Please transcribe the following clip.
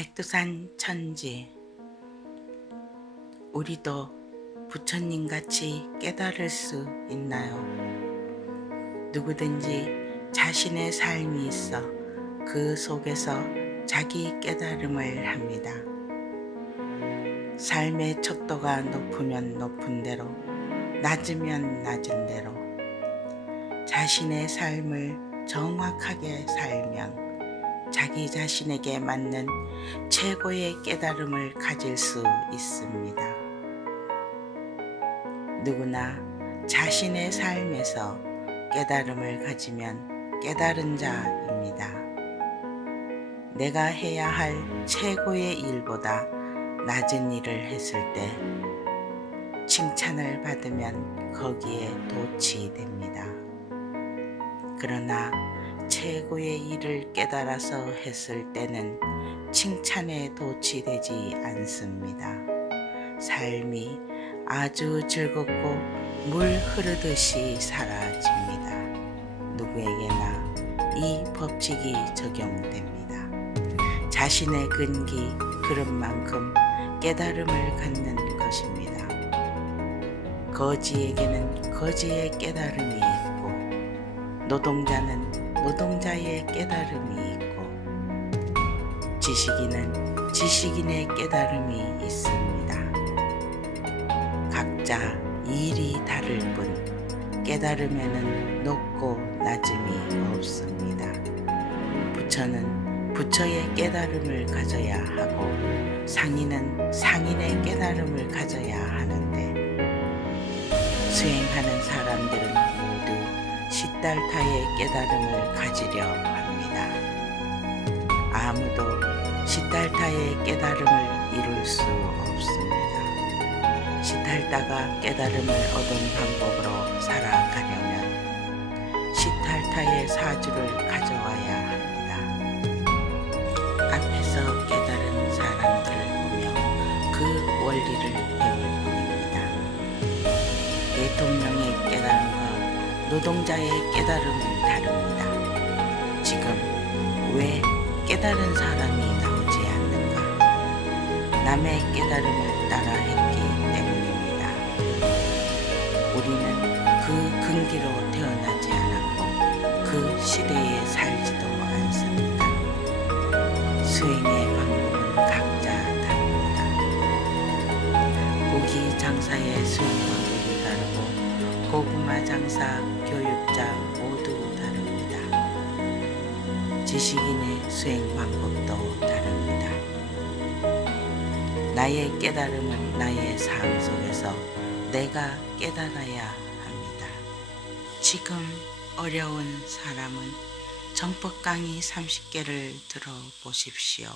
백두산 천지 우리도 부처님 같이 깨달을 수 있나요? 누구든지 자신의 삶이 있어 그 속에서 자기 깨달음을 합니다. 삶의 척도가 높으면 높은 대로 낮으면 낮은 대로 자신의 삶을 정확하게 살면 자기 자신에게 맞는 최고의 깨달음을 가질 수 있습니다. 누구나 자신의 삶에서 깨달음을 가지면 깨달은 자입니다. 내가 해야 할 최고의 일보다 낮은 일을 했을 때 칭찬을 받으면 거기에 도취 됩니다. 그러나 최고의 일을 깨달아서 했을 때는 칭찬에 도취되지 않습니다. 삶이 아주 즐겁고 물 흐르듯이 사라집니다. 누구에게나 이 법칙이 적용됩니다. 자신의 근기, 그런 만큼 깨달음을 갖는 것입니다. 거지에게는 거지의 깨달음이 있고, 노동자는 노동자의 깨달음이 있고, 지식인은 지식인의 깨달음이 있습니다. 각자 일이 다를 뿐 깨달음에는 높고 낮음이 없습니다. 부처는 부처의 깨달음을 가져야 하고 상인은 상인의 깨달음을 가져야 하는데 수행하는 사람들은 시달타의 깨달음을 가지려 합니다. 아무도 시달타의 깨달음을 이룰 수 없습니다. 시탈타가 깨달음을 얻은 방법으로 살아가려면 시탈타의 사주를 가져와야 합니다. 앞에서 깨달은 사람들을 보며 그 원리를 배울 뿐입니다. 깨달음과 노동자의 깨달음은 다릅니다. 지금 왜 깨달은 사람이 나오지 않는가? 남의 깨달음을 따라 했기 때문입니다. 우리는 그 근기로 태어나지 않았고 그 시대에 살지도 않습니다. 수행의 방법은 각자 다릅니다. 고기 장사의 수행 다르 고 고구마 장사, 교육자 모두 다릅니다. 지식인의 수행 방법도 다릅니다. 나의 깨달음은 나의 삶 속에서 내가 깨달아야 합니다. 지금 어려운 사람은 정법 강의 30개를 들어보십시오.